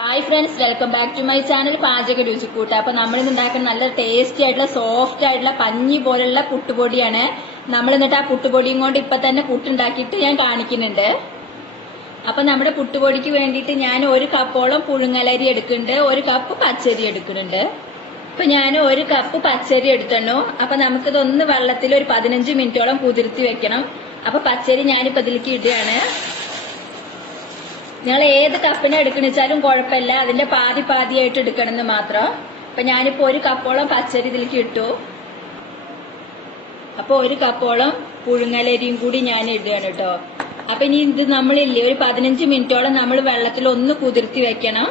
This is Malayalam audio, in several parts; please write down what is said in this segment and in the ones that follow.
Hi friends, welcome back to my channel Pachaka Ruchikoottu. അപ്പൊ നമ്മളിന്ന് ഉണ്ടാക്കുന്ന നല്ല ടേസ്റ്റി ആയിട്ടുള്ള സോഫ്റ്റ് ആയിട്ടുള്ള പഞ്ഞി പോലുള്ള പുട്ടുപൊടിയാണ്. നമ്മൾ എന്നിട്ട് ആ പുട്ടുപൊടിയും കൊണ്ട് ഇപ്പൊ തന്നെ പുട്ടുണ്ടാക്കിയിട്ട് ഞാൻ കാണിക്കുന്നുണ്ട്. അപ്പൊ നമ്മുടെ പുട്ടുപൊടിക്ക് വേണ്ടിയിട്ട് ഞാൻ 1 കപ്പോളം പുഴുങ്ങലരി എടുക്കുന്നുണ്ട്, 1 കപ്പ് പച്ചരി എടുക്കുന്നുണ്ട്. അപ്പൊ ഞാൻ 1 കപ്പ് പച്ചരി എടുത്തണു. അപ്പൊ നമുക്കിതൊന്ന് വെള്ളത്തിൽ ഒരു 15 മിനിറ്റോളം കുതിർത്തി വെക്കണം. അപ്പൊ പച്ചരി ഞാനിപ്പോ ഇതിലേക്ക് ഇടുകയാണ്. നിങ്ങൾ ഏത് കപ്പിനെ എടുക്കണിച്ചാലും കുഴപ്പമില്ല, അതിന്റെ പാതിയായിട്ട് എടുക്കണമെന്ന് മാത്രം. അപ്പൊ ഞാനിപ്പോ 1 കപ്പോളം പച്ചരി ഇതിലേക്ക് ഇട്ടു. അപ്പൊ 1 കപ്പോളം പുഴുങ്ങലരിയും കൂടി ഞാൻ ഇടുകയാണ് കേട്ടോ. അപ്പൊ ഇനി ഇത് നമ്മളില്ലേ ഒരു 15 മിനിറ്റോളം നമ്മൾ വെള്ളത്തിൽ ഒന്ന് കുതിർത്തി വെക്കണം.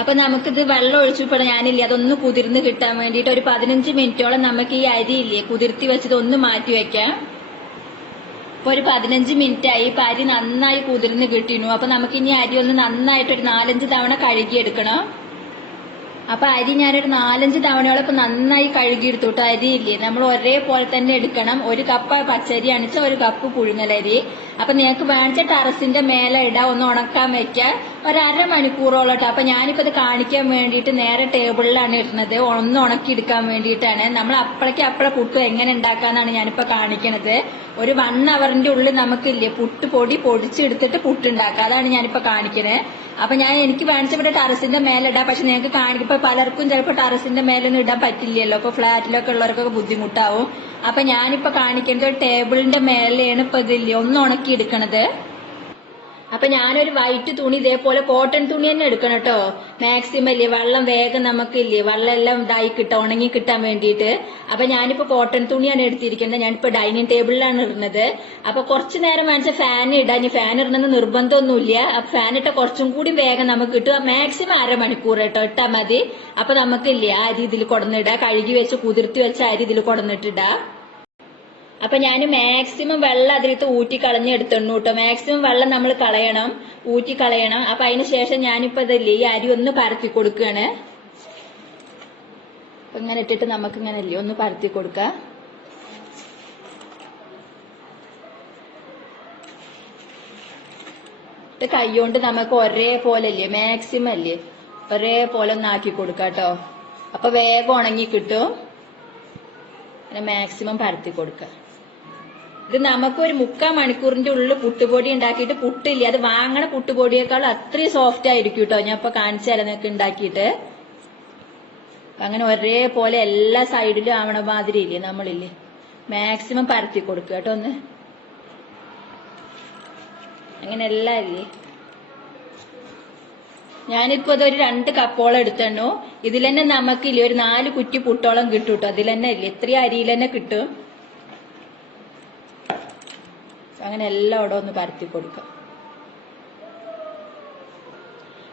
അപ്പൊ നമുക്കിത് വെള്ളം ഒഴിച്ചപ്പോൾ ഞാനില്ലേ അതൊന്ന് കുതിർന്ന് കിട്ടാൻ വേണ്ടിയിട്ട് ഒരു 15 മിനിറ്റോളം നമുക്ക് ഈ അരി ഇല്ലേ കുതിർത്തി വെച്ചത് ഒന്ന് മാറ്റി വെക്കാം. ഇപ്പൊ ഒരു 15 മിനിറ്റ് ആയി. ഇപ്പൊ അരി നന്നായി കുതിർന്ന് കിട്ടിയിരുന്നു. അപ്പൊ നമുക്ക് ഇനി അരി ഒന്ന് നന്നായിട്ട് ഒരു 4-5 തവണ കഴുകിയെടുക്കണം. അപ്പൊ അരി ഞാനൊരു 4-5 തവണയോളം ഇപ്പൊ നന്നായി കഴുകിയെടുത്തു കേട്ടോ. അരി ഇല്ലേ നമ്മൾ ഒരേപോലെ തന്നെ എടുക്കണം. 1 കപ്പ് പച്ചരി അണിച്ച 1 കപ്പ് പുഴുങ്ങലരി. അപ്പൊ നിങ്ങൾക്ക് വേണ്ട ടെറസിന്റെ മേലെ ഇടാം, ഒന്ന് ഉണക്കാൻ വെക്കാം ഒരു അരമണിക്കൂറോളം കേട്ടോ. അപ്പൊ ഞാനിപ്പോ ഇത് കാണിക്കാൻ വേണ്ടിയിട്ട് നേരെ ടേബിളിലാണ് ഇടുന്നത്, ഒന്ന് ഉണക്കി എടുക്കാൻ വേണ്ടിയിട്ടാണ്. നമ്മൾ അപ്പളെ പുട്ട് എങ്ങനെ ഉണ്ടാക്കാന്നാണ് ഞാനിപ്പോ കാണിക്കണത്. ഒരു 1 അവറിന്റെ ഉള്ളിൽ നമുക്കില്ലേ പൊടി പൊടിച്ചെടുത്തിട്ട് പുട്ടുണ്ടാക്കാം, അതാണ് ഞാനിപ്പോ കാണിക്കുന്നത്. അപ്പൊ എനിക്ക് വേണിച്ചപ്പോൾ ടെറസിന്റെ മേലെ ഇടാം. പക്ഷെ നിങ്ങൾക്ക് കാണിക്കുമ്പോ പലർക്കും ചിലപ്പോൾ ടെറസിന്റെ മേലൊന്നും ഇടാൻ പറ്റില്ലല്ലോ. അപ്പൊ ഫ്ലാറ്റിലൊക്കെ ഉള്ളവർക്കൊക്കെ ബുദ്ധിമുട്ടാവും. അപ്പൊ ഞാനിപ്പോ കാണിക്കുന്നത് ടേബിളിന്റെ മേലെയാണ് ഇപ്പൊ ഇതില്ലേ ഒന്ന് ഉണക്കി എടുക്കണത്. അപ്പൊ ഞാനൊരു വൈറ്റ് തുണി ഇതേപോലെ കോട്ടൺ തുണി തന്നെ എടുക്കണം കേട്ടോ. മാക്സിമം ഇല്ലേ വെള്ളം വേഗം നമുക്കില്ലേ വെള്ളം എല്ലാം ഇതായി കിട്ടാൻ ഉണങ്ങി കിട്ടാൻ വേണ്ടിയിട്ട്. അപ്പൊ ഞാനിപ്പോ കോട്ടൺ തുണിയാണ് എടുത്തിരിക്കുന്നത്. ഞാനിപ്പോ ഡൈനിങ് ടേബിളിലാണ് ഇടുന്നത്. അപ്പൊ കുറച്ചു നേരം വേണിച്ച ഫാൻ ഇടാൻ, ഇനി ഫാൻ ഇടണമെന്ന് നിർബന്ധമൊന്നുമില്ല. അപ്പൊ ഫാൻ ഇട്ട കുറച്ചും കൂടി വേഗം നമുക്ക് കിട്ടും. മാക്സിമം അരമണിക്കൂർ കേട്ടോ ഇട്ടാ മതി. അപ്പൊ നമുക്കില്ലേ ആ അരി ഇതിൽ കൊടന്നിടാം, കഴുകി വെച്ച് കുതിർത്തി വെച്ച അരി ഇതിൽ കൊടന്നിട്ടിടാ. അപ്പൊ ഞാൻ മാക്സിമം വെള്ളം അതിലത്ത് ഊറ്റി കളഞ്ഞെടുത്തു കേട്ടോ. മാക്സിമം വെള്ളം നമ്മൾ ഊറ്റി കളയണം. അപ്പൊ അതിന് ശേഷം ഞാനിപ്പോ ഇതല്ലേ ഈ അരി ഒന്ന് പരത്തി കൊടുക്കുകയാണ്. അപ്പൊ ഇങ്ങനെ ഇട്ടിട്ട് നമുക്ക് ഇങ്ങനെ അല്ലേ ഒന്ന് പരത്തി കൊടുക്കാം. കൈകൊണ്ട് നമുക്ക് ഒരേപോലെ അല്ലേ മാക്സിമം അല്ലേ ഒരേപോലെ ഒന്ന് ആക്കി കൊടുക്കാം കേട്ടോ. അപ്പൊ വേഗം ഉണങ്ങി കിട്ടും. മാക്സിമം പരത്തി കൊടുക്കുക. ഇത് നമുക്ക് ഒരു 3/4 മണിക്കൂറിന്റെ ഉള്ളിൽ പുട്ടുപൊടി ഉണ്ടാക്കിയിട്ട് പുട്ടില്ല അത് വാങ്ങണ പുട്ടുപൊടിയേക്കാൾ അത്രയും സോഫ്റ്റ് ആയിരിക്കും കേട്ടോ. ഞാൻ ഇപ്പൊ കാണിച്ചു തരാം നിങ്ങൾക്ക് ഉണ്ടാക്കിയിട്ട്. അങ്ങനെ ഒരേപോലെ എല്ലാ സൈഡിലും ആവണ മാതിരി ഇല്ലേ നമ്മളില്ലേ മാക്സിമം പരത്തി കൊടുക്കുക കേട്ടോ. ഒന്ന് അങ്ങനെ എല്ലാം ഇല്ലേ. ഞാനിപ്പോ അതൊരു 2 കപ്പോളം എടുത്തണു. ഇതിൽ തന്നെ നമുക്കില്ലേ ഒരു 4 കുറ്റി പുട്ടോളം കിട്ടും കേട്ടോ. അതിൽ തന്നെ ഇല്ലേ ഇത്രയും അരിയിൽ തന്നെ കിട്ടും. അങ്ങനെ എല്ലാം അവിടെ ഒന്ന് പരത്തി കൊടുക്കാം.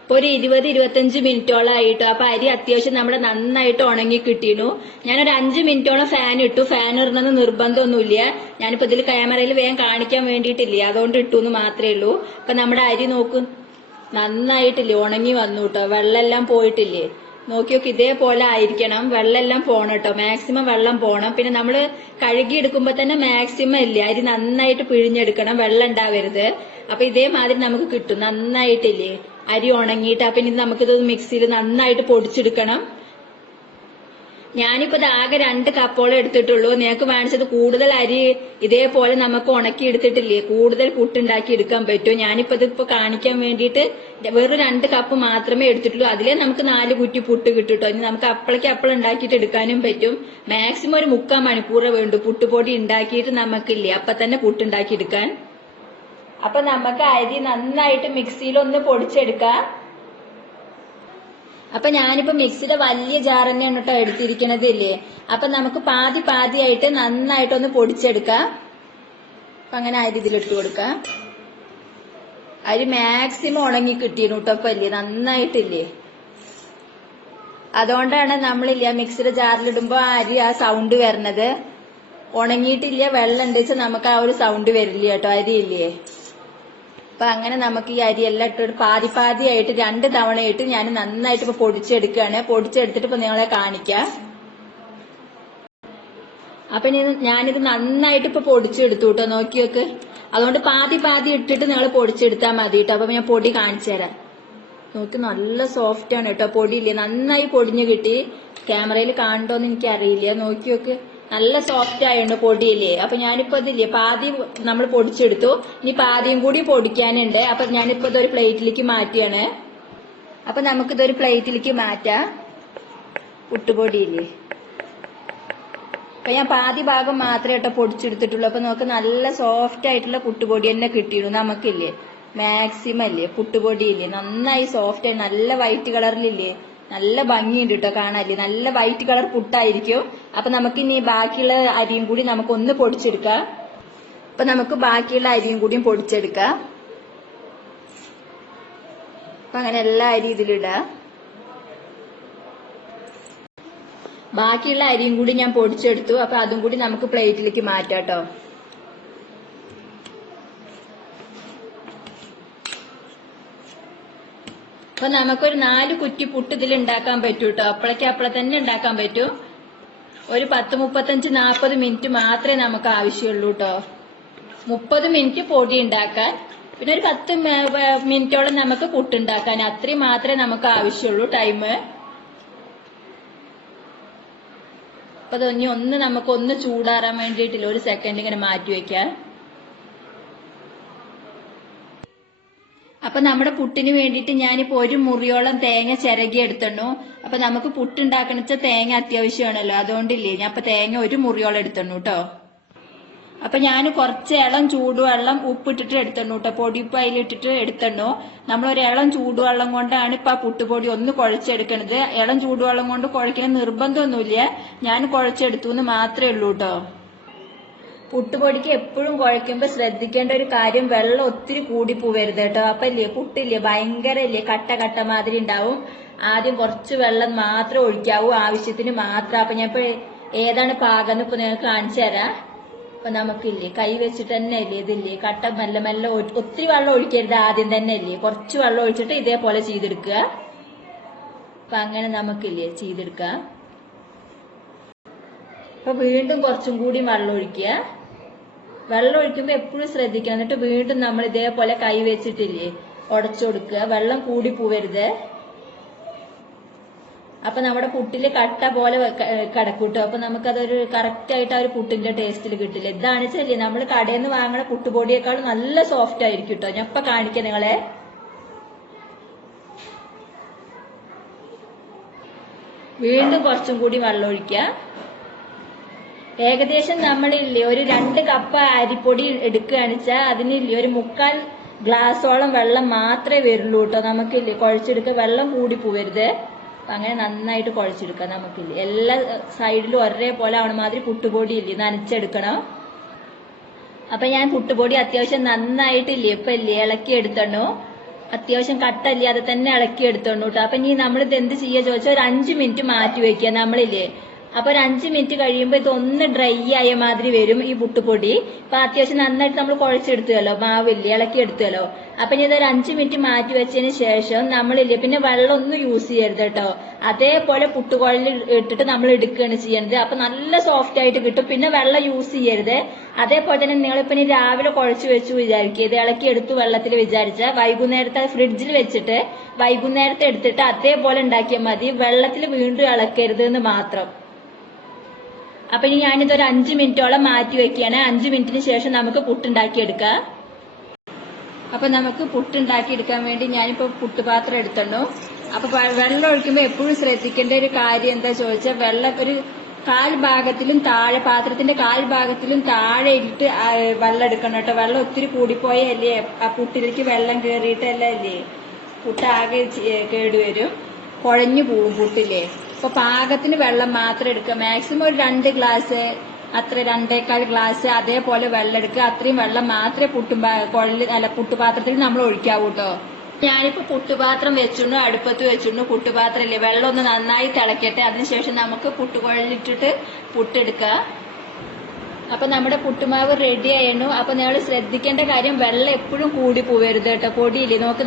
ഇപ്പൊ ഒരു 20-25 മിനിറ്റോളം ആയിട്ടോ. അപ്പൊ അരി അത്യാവശ്യം നമ്മുടെ നന്നായിട്ട് ഉണങ്ങി കിട്ടിയിരുന്നു. ഞാനൊരു 5 മിനിറ്റോളം ഫാൻ ഇട്ടു. ഫാൻ ഇടണമെന്ന് നിർബന്ധമൊന്നുമില്ല. ഞാനിപ്പോ ഇതിൽ ക്യാമറയിൽ വേഗം കാണിക്കാൻ വേണ്ടിയിട്ടില്ലേ അതുകൊണ്ട് ഇട്ടു എന്ന് മാത്രമേ ഉള്ളൂ. അപ്പൊ നമ്മുടെ അരി നോക്കും നന്നായിട്ടില്ലേ ഉണങ്ങി വന്നു കേട്ടോ. വെള്ളമെല്ലാം പോയിട്ടില്ലേ നോക്കി ഇതേപോലെ ആയിരിക്കണം. വെള്ളമെല്ലാം പോണം കേട്ടോ. മാക്സിമം വെള്ളം പോണം. പിന്നെ നമ്മള് കഴുകി എടുക്കുമ്പോ തന്നെ മാക്സിമം ഇല്ലേ അരി നന്നായിട്ട് പിഴിഞ്ഞെടുക്കണം, വെള്ളം ഉണ്ടാവരുത്. അപ്പൊ ഇതേമാതിരി നമുക്ക് കിട്ടും നന്നായിട്ടില്ലേ അരി ഉണങ്ങിയിട്ട്. അപ്പൊ ഇനി നമുക്കിത് മിക്സിയിൽ നന്നായിട്ട് പൊടിച്ചെടുക്കണം. ഞാനിപ്പോ ഇത് ആകെ 2 കപ്പോളം എടുത്തിട്ടുള്ളൂ. നിങ്ങൾക്ക് വേണിച്ചത് കൂടുതൽ അരി ഇതേപോലെ നമുക്ക് ഉണക്കി എടുത്തിട്ടില്ലേ കൂടുതൽ പുട്ടുണ്ടാക്കി എടുക്കാൻ പറ്റും. ഞാനിപ്പോ ഇതിപ്പോ കാണിക്കാൻ വേണ്ടിയിട്ട് വെറും 2 കപ്പ് മാത്രമേ എടുത്തിട്ടുള്ളൂ. അതിലേ നമുക്ക് 4 കുറ്റി പുട്ട് കിട്ടും. ഇനി നമുക്ക് അപ്പളം ഉണ്ടാക്കിയിട്ട് എടുക്കാനും പറ്റും. മാക്സിമം ഒരു 3/4 മണിക്കൂറേ വേണ്ടു പുട്ടുപൊടി ഉണ്ടാക്കിയിട്ട് നമുക്കില്ലേ അപ്പൊ തന്നെ പുട്ടുണ്ടാക്കി എടുക്കാൻ. അപ്പൊ നമുക്ക് അരി നന്നായിട്ട് മിക്സിയിൽ ഒന്ന് പൊടിച്ചെടുക്കാം. അപ്പൊ ഞാനിപ്പോ മിക്സിയുടെ വലിയ ജാർ തന്നെയാണ് കേട്ടോ എടുത്തിരിക്കണത് ഇല്ലേ. അപ്പൊ നമുക്ക് പാതിയായിട്ട് നന്നായിട്ടൊന്ന് പൊടിച്ചെടുക്കാം. അപ്പൊ അങ്ങനെ അരി ഇതിലിട്ട് കൊടുക്കാം. അരി മാക്സിമം ഉണങ്ങി കിട്ടിയിരുന്നു കേട്ടോ. അപ്പൊ ഇല്ലേ നന്നായിട്ടില്ലേ. അതുകൊണ്ടാണ് നമ്മളില്ലേ മിക്സിയുടെ ജാറിലിടുമ്പോ അരി ആ സൗണ്ട് വരണത്. ഉണങ്ങിയിട്ടില്ല വെള്ളം ഉണ്ട് വെച്ചാൽ നമുക്ക് ആ ഒരു സൗണ്ട് വരില്ല കേട്ടോ അരി ഇല്ലേ. അപ്പൊ അങ്ങനെ നമുക്ക് ഈ അരി എല്ലാം ഇട്ടിട്ട് പാതിയായിട്ട് 2 തവണയായിട്ട് ഞാൻ നന്നായിട്ട് ഇപ്പൊ പൊടിച്ചെടുക്കുകയാണ്. പൊടിച്ചെടുത്തിട്ട് ഇപ്പൊ നിങ്ങളെ കാണിക്കാം. അപ്പൊ ഞാനിത് നന്നായിട്ട് ഇപ്പൊ പൊടിച്ചെടുത്തു കേട്ടോ. നോക്കിയൊക്കെ അതുകൊണ്ട് പാതി ഇട്ടിട്ട് നിങ്ങൾ പൊടിച്ചെടുത്താൽ മതി കേട്ടോ. അപ്പൊ ഞാൻ പൊടി കാണിച്ചു തരാം. നോക്ക് നല്ല സോഫ്റ്റ് ആണ് കേട്ടോ. പൊടിയില്ലേ, നന്നായി പൊടിഞ്ഞു കിട്ടി. ക്യാമറയിൽ കാണണ്ടോന്ന് എനിക്ക് അറിയില്ല. നോക്കി നോക്ക്, നല്ല സോഫ്റ്റ് ആയുണ്ട് പൊടിയില്ലേ. അപ്പൊ ഞാനിപ്പോ ഇതില്ലേ പാതി നമ്മൾ പൊടിച്ചെടുത്തു, ഇനി പാതിയും കൂടി പൊടിക്കാനുണ്ട്. അപ്പൊ ഞാനിപ്പോ ഇതൊരു പ്ലേറ്റിലേക്ക് മാറ്റിയാണ്. അപ്പൊ നമുക്കിതൊരു പ്ലേറ്റിലേക്ക് മാറ്റാം. പുട്ടുപൊടിയില്ലേ, അപ്പൊ ഞാൻ പാതി ഭാഗം മാത്രമേ കേട്ടോ പൊടിച്ചെടുത്തിട്ടുള്ളൂ. അപ്പൊ നമുക്ക് നല്ല സോഫ്റ്റ് ആയിട്ടുള്ള പുട്ടുപൊടി തന്നെ കിട്ടിയിരുന്നു നമുക്കില്ലേ. മാക്സിമം ഇല്ലേ പുട്ടുപൊടിയില്ലേ, നന്നായി സോഫ്റ്റ് ആയി നല്ല വൈറ്റ് കളറിലില്ലേ, നല്ല ഭംഗിയുണ്ട് കേട്ടോ കാണാല്ലേ. നല്ല വൈറ്റ് കളർ പുട്ടായിരിക്കും. അപ്പൊ നമുക്ക് ഇനി ബാക്കിയുള്ള അരിയും കൂടി നമുക്കൊന്ന് പൊടിച്ചെടുക്കാം. അപ്പൊ നമുക്ക് ബാക്കിയുള്ള അരിയും കൂടിയും പൊടിച്ചെടുക്കാം. അപ്പൊ അങ്ങനെ എല്ലാ അരി ഇതിലിടാം. ബാക്കിയുള്ള അരിയും കൂടി ഞാൻ പൊടിച്ചെടുത്തു. അപ്പൊ അതും കൂടി നമുക്ക് പ്ലേറ്റിലേക്ക് മാറ്റാം കേട്ടോ. അപ്പൊ നമുക്കൊരു 4 കുറ്റി പുട്ട് ഇതിൽ ഉണ്ടാക്കാൻ പറ്റൂ കേട്ടോ. അപ്പോഴേ തന്നെ ഉണ്ടാക്കാൻ പറ്റൂ. ഒരു 10, 35, 40 മിനിറ്റ് മാത്രമേ നമുക്ക് ആവശ്യമുള്ളൂ കേട്ടോ. 30 മിനിറ്റ് പൊടി ഉണ്ടാക്കാൻ, പിന്നെ ഒരു 10 മിനിറ്റോളം നമുക്ക് പുട്ടുണ്ടാക്കാൻ, അത്രയും മാത്രമേ നമുക്ക് ആവശ്യമുള്ളൂ ടൈം. അപ്പൊ അതൊന്ന് നമുക്കൊന്ന് ചൂടാറാൻ വേണ്ടിയിട്ടില്ല, ഒരു സെക്കൻഡ് ഇങ്ങനെ മാറ്റി വെക്കാം. അപ്പൊ നമ്മുടെ പുട്ടിന് വേണ്ടിയിട്ട് ഞാനിപ്പോ 1 മുറിയോളം തേങ്ങ ചിരകി എടുത്തണു. അപ്പൊ നമുക്ക് പുട്ടുണ്ടാക്കണ വെച്ചാൽ തേങ്ങ അത്യാവശ്യമാണല്ലോ, അതുകൊണ്ടില്ലേ ഞാൻ അപ്പൊ തേങ്ങ 1 മുറിയോളം എടുത്തണു കേട്ടോ. അപ്പൊ ഞാൻ കുറച്ച് ഇളം ചൂടുവെള്ളം ഉപ്പിട്ടിട്ട് എടുത്തണു കേട്ടോ. പൊടിപ്പ് അതിലിട്ടിട്ട് എടുത്തണു. നമ്മളൊരു ഇളം ചൂടുവെള്ളം കൊണ്ടാണ് ഇപ്പൊ ആ പുട്ടുപൊടി ഒന്ന് കുഴച്ചെടുക്കണത്. ഇളം ചൂടുവെള്ളം കൊണ്ട് കുഴക്കണ നിർബന്ധമൊന്നുമില്ല, ഞാൻ കുഴച്ചെടുത്തു എന്ന് മാത്രമേ ഉള്ളൂ കേട്ടോ. പുട്ടുപൊടിക്ക് എപ്പോഴും കുഴയ്ക്കുമ്പോ ശ്രദ്ധിക്കേണ്ട ഒരു കാര്യം, വെള്ളം ഒത്തിരി കൂടി പോവരുത് കേട്ടോ. അപ്പൊ ഇല്ലേ പുട്ടില്ലേ ഭയങ്കര ഇല്ലേ കട്ട മാതിരി ഉണ്ടാവും. ആദ്യം കുറച്ച് വെള്ളം മാത്രം ഒഴിക്കാവൂ, ആവശ്യത്തിന് മാത്രം. അപ്പൊ ഞാൻ ഇപ്പൊ ഏതാണ് പാകം ഇപ്പൊ നിങ്ങൾക്ക് കാണിച്ചു തരാം. അപ്പൊ നമുക്കില്ലേ കൈ വെച്ചിട്ട് തന്നെ ഇല്ലേ ഇതില്ലേ കട്ട മെല്ലെ ഒത്തിരി വെള്ളം ഒഴിക്കരുത്. ആദ്യം തന്നെ ഇല്ലേ കുറച്ച് വെള്ളം ഒഴിച്ചിട്ട് ഇതേപോലെ ചെയ്തെടുക്കുക. അപ്പൊ അങ്ങനെ നമുക്കില്ലേ ചെയ്തെടുക്കാം. അപ്പൊ വീണ്ടും കുറച്ചും കൂടി വെള്ളം ഒഴിക്കുക. വെള്ളം ഒഴിക്കുമ്പോ എപ്പോഴും ശ്രദ്ധിക്കുക. എന്നിട്ട് വീണ്ടും നമ്മൾ ഇതേപോലെ കൈ വെച്ചിട്ടില്ലേ ഉടച്ചു കൊടുക്കുക. വെള്ളം കൂടി പോവരുത്. അപ്പൊ നമ്മുടെ പുട്ടില് കട്ട പോലെ കിടക്കൂട്ടോ. അപ്പൊ നമുക്കതൊരു കറക്റ്റ് ആയിട്ട് ആ ഒരു പുട്ടിന്റെ ടേസ്റ്റിൽ കിട്ടില്ല. ഇതാണ് ചെല്ലേ നമ്മൾ കടയിൽ നിന്ന് വാങ്ങണ പുട്ടുപൊടിയേക്കാളും നല്ല സോഫ്റ്റ് ആയിരിക്കും കേട്ടോ. ഞാൻ ഇപ്പൊ കാണിക്കാം നിങ്ങളെ. വീണ്ടും കുറച്ചും കൂടി വെള്ളം ഒഴിക്കുക. ഏകദേശം നമ്മളില്ലേ ഒരു 2 കപ്പ് അരിപ്പൊടി എടുക്കുകയാണെന്ന് വെച്ചാൽ അതിനില്ലേ ഒരു 3/4 ഗ്ലാസോളം വെള്ളം മാത്രമേ വരുള്ളൂ കേട്ടോ. നമുക്കില്ലേ കുഴച്ചെടുക്കുക, വെള്ളം കൂടി പോവരുത്. അങ്ങനെ നന്നായിട്ട് കുഴച്ചെടുക്കാം. നമുക്കില്ലേ എല്ലാ സൈഡിലും ഒരേപോലെ ആവണ മാതിരി പുട്ടുപൊടി ഇല്ലേ നനച്ചെടുക്കണം. അപ്പൊ ഞാൻ പുട്ടുപൊടി അത്യാവശ്യം നന്നായിട്ടില്ലേ ഇപ്പൊ ഇല്ലേ ഇളക്കി എടുത്തണു. അത്യാവശ്യം കട്ടല്ലാതെ തന്നെ ഇളക്കി എടുത്തോണ്ടു കേട്ടോ. അപ്പൊ ഇനി നമ്മളിത് എന്ത് ചെയ്യാ ചോദിച്ചാൽ ഒരു 5 മിനിറ്റ് മാറ്റി വെക്കുക നമ്മളില്ലേ. അപ്പൊ ഒരു 5 മിനിറ്റ് കഴിയുമ്പോ ഇതൊന്ന് ഡ്രൈ ആയ മാതിരി വരും ഈ പുട്ടുപൊടി. അപ്പൊ അത്യാവശ്യം നന്നായിട്ട് നമ്മൾ കുഴച്ചെടുത്തുവല്ലോ, മാവില്ലേ ഇളക്കി എടുത്തുവല്ലോ. അപ്പൊ ഇനി ഇതൊരു 5 മിനിറ്റ് മാറ്റി വെച്ചതിന് ശേഷം നമ്മളില്ലേ പിന്നെ വെള്ളം ഒന്നും യൂസ് ചെയ്യരുത് കേട്ടോ. അതേപോലെ പുട്ടുകുഴലിൽ ഇട്ടിട്ട് നമ്മൾ എടുക്കുകയാണ് ചെയ്യേണ്ടത്. അപ്പൊ നല്ല സോഫ്റ്റ് ആയിട്ട് കിട്ടും. പിന്നെ വെള്ളം യൂസ് ചെയ്യരുത്. അതേപോലെ തന്നെ നിങ്ങളിപ്പോ ഇനി രാവിലെ കുഴച്ച് വെച്ചു വിചാരിക്കുക, ഇത് ഇളക്കി എടുത്തു വെള്ളത്തിൽ വിചാരിച്ച വൈകുന്നേരത്തെ ഫ്രിഡ്ജിൽ വെച്ചിട്ട് വൈകുന്നേരത്തെ എടുത്തിട്ട് അതേപോലെ ഉണ്ടാക്കിയാൽ മതി. വെള്ളത്തിൽ വീണ്ടും ഇളക്കരുത് എന്ന് മാത്രം. അപ്പൊ ഇനി ഞാനിതൊരു 5 മിനിറ്റോളം മാറ്റി വെക്കുകയാണ്. 5 മിനിറ്റിന് ശേഷം നമുക്ക് പുട്ടുണ്ടാക്കിയെടുക്കാം. അപ്പൊ നമുക്ക് പുട്ടുണ്ടാക്കിയെടുക്കാൻ വേണ്ടി ഞാനിപ്പോ പുട്ടുപാത്രം എടുത്തണു. അപ്പൊ വെള്ളം ഒഴിക്കുമ്പോ എപ്പോഴും ശ്രദ്ധിക്കേണ്ട ഒരു കാര്യം എന്താ ചോദിച്ചാൽ, വെള്ളം ഒരു 1/4 ഭാഗത്തിലും താഴെ, പാത്രത്തിന്റെ 1/4 ഭാഗത്തിലും താഴെ ഇട്ട് വെള്ളം എടുക്കണം കേട്ടോ. വെള്ളം ഒത്തിരി കൂടിപ്പോയല്ലേ ആ പുട്ടിലേക്ക് വെള്ളം കയറിയിട്ടല്ലേ അല്ലേ പുട്ടാകെ കേടുവരും, കുഴഞ്ഞു പോവും പുട്ടില്ലേ. അപ്പൊ പാകത്തിന് വെള്ളം മാത്രം എടുക്കുക. മാക്സിമം ഒരു 2 ഗ്ലാസ്, അത്ര 2.25 ഗ്ലാസ് അതേപോലെ വെള്ളം എടുക്കുക. അത്രയും വെള്ളം മാത്രമേ പുട്ടുപാത്രത്തിൽ നമ്മൾ ഒഴിക്കാവൂ കേട്ടോ. ഞാനിപ്പോ പുട്ടുപാത്രം വെച്ചിരുന്നു, അടുപ്പത്ത് വെച്ചിരുന്നു. പുട്ടുപാത്രം ഇല്ലേ വെള്ളം ഒന്ന് നന്നായി തിളക്കട്ടെ. അതിനുശേഷം നമുക്ക് പുട്ടുകുഴലിട്ടിട്ട് പുട്ടെടുക്കുക. അപ്പൊ നമ്മുടെ പുട്ടുമാവ് റെഡി ആയിരുന്നു. അപ്പൊ നിങ്ങൾ ശ്രദ്ധിക്കേണ്ട കാര്യം, വെള്ളം എപ്പോഴും കൂടി പോവരുത് കേട്ടോ. പൊടിയില്ലേ നമുക്ക്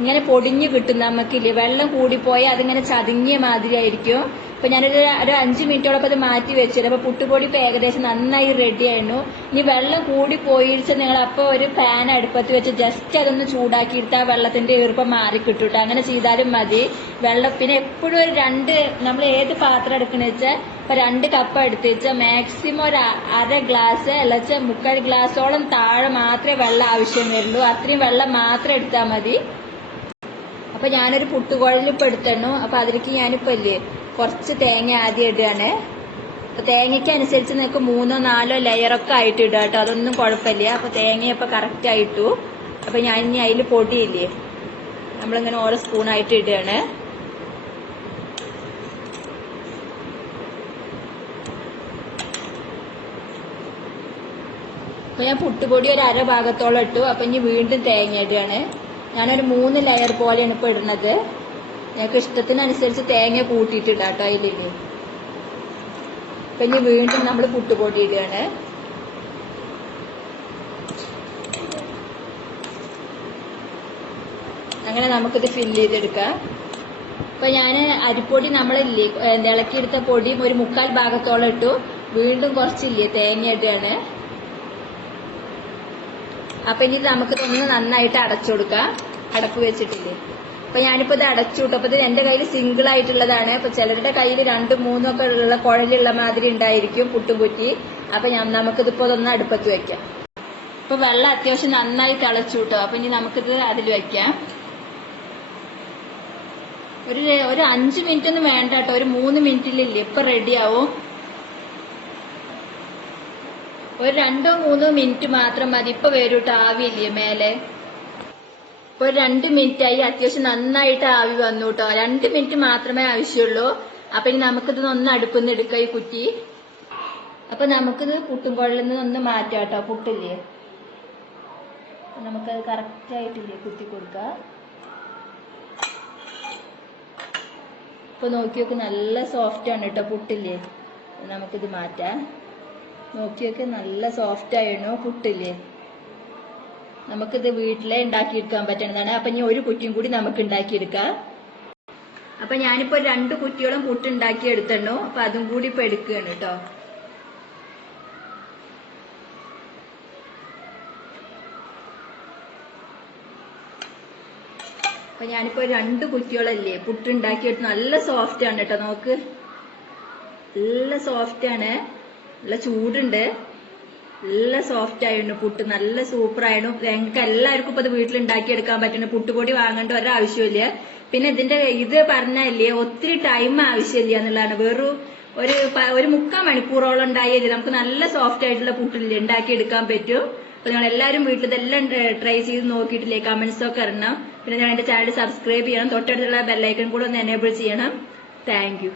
ഇങ്ങനെ പൊടിഞ്ഞു കിട്ടും നമുക്കില്ലേ. വെള്ളം കൂടിപ്പോയാൽ അതിങ്ങനെ ചതുങ്ങിയ മാതിരി ആയിരിക്കും. അപ്പൊ ഞാനൊരു 5 മിനിറ്റോളം അത് മാറ്റി വെച്ചിട്ട് അപ്പൊ പുട്ടുപൊടി ഇപ്പൊ ഏകദേശം നന്നായി റെഡി ആയിരുന്നു. ഇനി വെള്ളം കൂടി പോയിച്ച നിങ്ങൾ അപ്പൊ ഒരു പാൻ അടുപ്പത്ത് വെച്ച് ജസ്റ്റ് അതൊന്ന് ചൂടാക്കിയിട്ട് ആ വെള്ളത്തിന്റെ ഈർപ്പം മാറി കിട്ടൂട്ടോ. അങ്ങനെ ചെയ്താലും മതി. വെള്ളം പിന്നെ എപ്പോഴും ഒരു നമ്മൾ ഏത് പാത്രം എടുക്കണ വെച്ചാൽ ഇപ്പൊ 2 കപ്പ് എടുത്ത് വെച്ചാൽ മാക്സിമം ഒരു 1/2 ഗ്ലാസ് അല്ലച്ച 3/4 ഗ്ലാസോളം താഴെ മാത്രമേ വെള്ളം ആവശ്യം വരുള്ളൂ. അത്രയും വെള്ളം മാത്രം എടുത്താൽ മതി. അപ്പൊ ഞാനൊരു പുട്ടുകുഴലിൽ ഇപ്പൊ എടുത്തിടണു. അപ്പൊ അതിലേക്ക് ഞാനിപ്പോ കുറച്ച് തേങ്ങ ആദ്യം ഇടുകയാണ്. അപ്പൊ തേങ്ങയ്ക്ക് അനുസരിച്ച് നിങ്ങൾക്ക് 3-4 ലെയറൊക്കെ ആയിട്ട് ഇടുക കേട്ടോ. അതൊന്നും കുഴപ്പമില്ല. അപ്പൊ തേങ്ങ ഇപ്പൊ കറക്റ്റ് ആയിട്ടു. അപ്പൊ ഞാൻ ഇനി അതിൽ പൊടിയില്ലേ നമ്മളിങ്ങനെ ഓരോ സ്പൂണായിട്ട് ഇടുകയാണ്. അപ്പൊ ഞാൻ പുട്ടുപൊടി ഒരു 1/2 ഭാഗത്തോളം ഇട്ടു. അപ്പൊ ഇനി വീണ്ടും തേങ്ങ ഇടുകയാണ്. ഞാനൊരു 3 ലെയർ പോലെയാണ് ഇപ്പൊ ഇടുന്നത്. ഞങ്ങൾക്ക് ഇഷ്ടത്തിനനുസരിച്ച് തേങ്ങ കൂട്ടിയിട്ട് ഇടാം കേട്ടോ അതിലില്ലേ. അപ്പൊ ഇനി വീണ്ടും നമ്മൾ പുട്ടുപൊടി ഇടുകയാണ്. അങ്ങനെ നമുക്കിത് ഫില്ല് ചെയ്തെടുക്കാം. അപ്പൊ ഞാൻ അരിപ്പൊടി നമ്മളില്ലേ ഇളക്കിയെടുത്ത പൊടിയും ഒരു 3/4 ഭാഗത്തോളം ഇട്ടു. വീണ്ടും കുറച്ചില്ലേ തേങ്ങ ഇടുകയാണ്. അപ്പൊ ഇനി നമുക്കിതൊന്ന് നന്നായിട്ട് അടച്ചു കൊടുക്കാം. അടപ്പ് വെച്ചിട്ടില്ലേ. അപ്പൊ ഞാനിപ്പോ ഇത് അടച്ചു വിട്ടു. അപ്പൊ ഇത് എന്റെ കയ്യിൽ സിംഗിൾ ആയിട്ടുള്ളതാണ്. അപ്പൊ ചിലരുടെ കയ്യിൽ 2-3 ഒക്കെ ഉള്ള കുഴലുള്ള മാതിരി ഉണ്ടായിരിക്കും പുട്ടുകുറ്റി. അപ്പൊ നമുക്കിതിപ്പോ ഒന്ന് അടുപ്പത്ത് വെക്കാം. ഇപ്പൊ വെള്ളം അത്യാവശ്യം നന്നായി തിളച്ചു കിട്ടോ. അപ്പൊ ഇനി നമുക്കിത് അതിൽ വെക്കാം. ഒരു 5 മിനിറ്റ് ഒന്നും വേണ്ട കേട്ടോ. ഒരു 3 മിനിറ്റിലില്ലേ ഇപ്പൊ റെഡിയാവും. ഒരു 2-3 മിനിറ്റ് മാത്രം മതി. ഇപ്പൊ വരൂട്ടോ ആവിയില്ലേ മേലെ. ഇപ്പൊ 2 മിനിറ്റ് ആയി. അത്യാവശ്യം നന്നായിട്ട് ആവി വന്നു കേട്ടോ. 2 മിനിറ്റ് മാത്രമേ ആവശ്യമുള്ളൂ. അപ്പൊ ഇനി നമുക്കിത് ഒന്ന് അടുപ്പിന്ന് എടുക്കാം ഈ കുറ്റി. അപ്പൊ നമുക്കിത് പുട്ടുംകുഴലിൽ നിന്ന് ഒന്ന് മാറ്റാം കേട്ടോ. പുട്ടില്ലേ നമുക്കത് കറക്റ്റ് ആയിട്ടില്ലേ കുത്തി കൊടുക്കാം. ഇപ്പൊ നോക്കി നോക്ക് നല്ല സോഫ്റ്റ് ആണ് കേട്ടോ പുട്ടില്ലേ. നമുക്കിത് മാറ്റാം. നോക്കി നോക്ക് നല്ല സോഫ്റ്റ് ആയിരുന്നു പുട്ടില്ലേ. നമുക്കിത് വീട്ടിലെ ഉണ്ടാക്കിയെടുക്കാൻ പറ്റുന്നതാണ്. അപ്പൊ ഇനി ഒരു കുറ്റിയും കൂടി നമുക്ക് ഉണ്ടാക്കിയെടുക്കാം. അപ്പൊ ഞാനിപ്പോ 2 കുറ്റിയോളം പുട്ട് ഉണ്ടാക്കി എടുത്തിട്ടു. അപ്പൊ അതും കൂടി ഇപ്പൊ എടുക്കുകയാണ് കേട്ടോ. അപ്പൊ ഞാനിപ്പോ 2 കുറ്റിയോളല്ലേ പുട്ട് ഉണ്ടാക്കിയെടുത്ത്. നല്ല സോഫ്റ്റ് ആണ് കേട്ടോ. നോക്ക് നല്ല സോഫ്റ്റ് ആണ്. നല്ല ചൂടുണ്ട്. നല്ല സോഫ്റ്റ് ആയിരുന്നു പുട്ട്. നല്ല സൂപ്പർ ആയിരുന്നു. ഞങ്ങൾക്ക് എല്ലാവർക്കും ഇപ്പൊ ഇത് വീട്ടിലുണ്ടാക്കിയെടുക്കാൻ പറ്റുന്ന പുട്ടുപൊടി വാങ്ങേണ്ട ഒരാവശ്യമില്ല. പിന്നെ ഇത് പറഞ്ഞല്ലേ ഒത്തിരി ടൈം ആവശ്യമില്ല എന്നുള്ളതാണ്. വെറും ഒരു 3/4 മണിക്കൂറോളം ഉണ്ടായാൽ നമുക്ക് നല്ല സോഫ്റ്റ് ആയിട്ടുള്ള പുട്ടില്ലേ ഉണ്ടാക്കിയെടുക്കാൻ പറ്റും. അപ്പൊ നിങ്ങൾ എല്ലാവരും വീട്ടിൽ ഇതെല്ലാം ട്രൈ ചെയ്ത് നോക്കിയിട്ടില്ലേ കമന്റ്സ് ഒക്കെ ഇടണം. പിന്നെ ഞാൻ എന്റെ ചാനൽ സബ്സ്ക്രൈബ് ചെയ്യണം. തൊട്ടടുത്തുള്ള ബെല്ലൈക്കൺ കൂടെ ഒന്ന് എനേബിൾ ചെയ്യണം. Thank you.